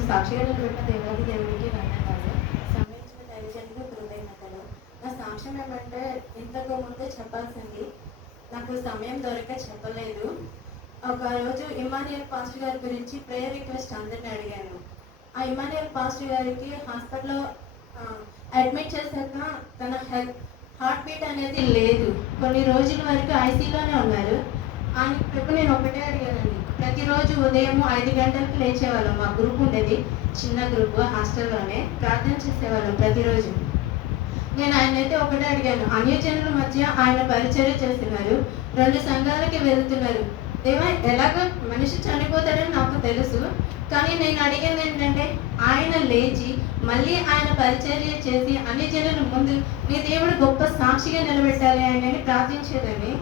నన్ను సాక్షిగా నిలబెట్టిన దేవాది దేవుడికి వందనాలు. సమయించిన దైవజనులకు కృతజ్ఞతలు. నా సాక్ష్యం ఏమంటే ఇంతకు ముందే చెప్పాల్సింది నాకు సమయం దొరక చెప్పలేదు. ఒక రోజు ఇమానియల్ పాస్టర్ గారి గురించి ప్రేయర్ రిక్వెస్ట్ అందరిని అడిగాను. ఆ ఇమానియల్ పాస్టర్ గారికి హాస్పిటల్లో అడ్మిట్ చేశాక తన హార్ట్ బీట్ అనేది లేదు. కొన్ని రోజుల వరకు ఐసీయూలోనే ఉన్నారు. ఆయన నేను ఒకటే అడిగానండి. ప్రతిరోజు ఉదయం 5 గంటలకు లేచేవాళ్ళం. మా గ్రూప్ ఉండేది, చిన్న గ్రూప్, హాస్టల్లోనే ప్రార్థన చేసేవాళ్ళం ప్రతిరోజు. నేను ఆయనైతే ఒకటే అడిగాను, అన్యజనుల మధ్య ఆయన పరిచర్య చేస్తున్నారు, 2 సంఘాలకి వెళ్తున్నారు. దేవా, ఎలాగో మనిషి చనిపోతాడని నాకు తెలుసు, కానీ నేను అడిగింది ఏంటంటే ఆయన లేచి మళ్ళీ ఆయన పరిచర్య చేసి అన్యజనుల ముందు మీ దేవుడు గొప్ప సాక్షిగా నిలబెట్టాలి ఆయనని ప్రార్థించేదని.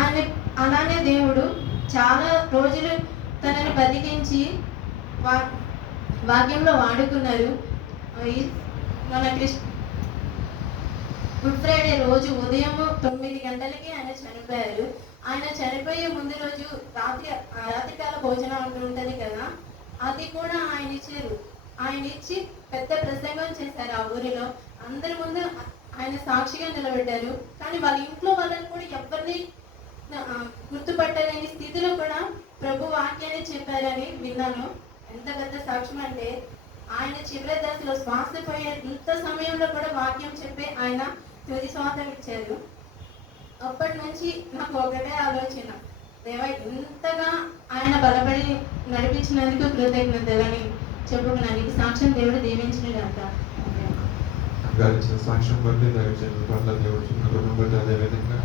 ఆయన అలానే దేవుడు చాలా రోజులు తనని బతికించి వాక్యంలో వాడుకున్నారు. మన గుడ్ ఫ్రైడే రోజు ఉదయం 9 గంటలకి ఆయన చనిపోయారు. ఆయన చనిపోయే ముందు రోజు రాత్రికాల భోజనం ఉంటుంది కదా, అది కూడా ఆయన ఇచ్చారు. ఆయన ఇచ్చి పెద్ద ప్రసంగం చేశారు. ఆ ఊరిలో అందరి ముందు ఆయన సాక్షిగా నిలబెట్టారు. కానీ వాళ్ళ ఇంట్లో వాళ్ళని కూడా ఎవరిని గుర్తుపట్టలేని స్థితిలో కూడా ప్రభు వాక్యాన్ని చెప్పారని విన్నాను. ఎంత పెద్ద సాక్ష్యం అంటే ఆయన చివరి దశలో శ్వాస పోయే ఇంత సమయంలో కూడా వాక్యం చెప్పి ఆయన తుది శ్వాస ఇచ్చారు. అప్పటి నుంచి నాకు ఒకటే ఆలోచన, దేవా ఇంతగా ఆయన బలపడి నడిపించినందుకు కృతజ్ఞతలని చెప్పుకున్నాను. సాక్ష్యం దేవుడు దీవించిన గాక. సాక్ష్యం బట్టి దేవుడు అదేవిధంగా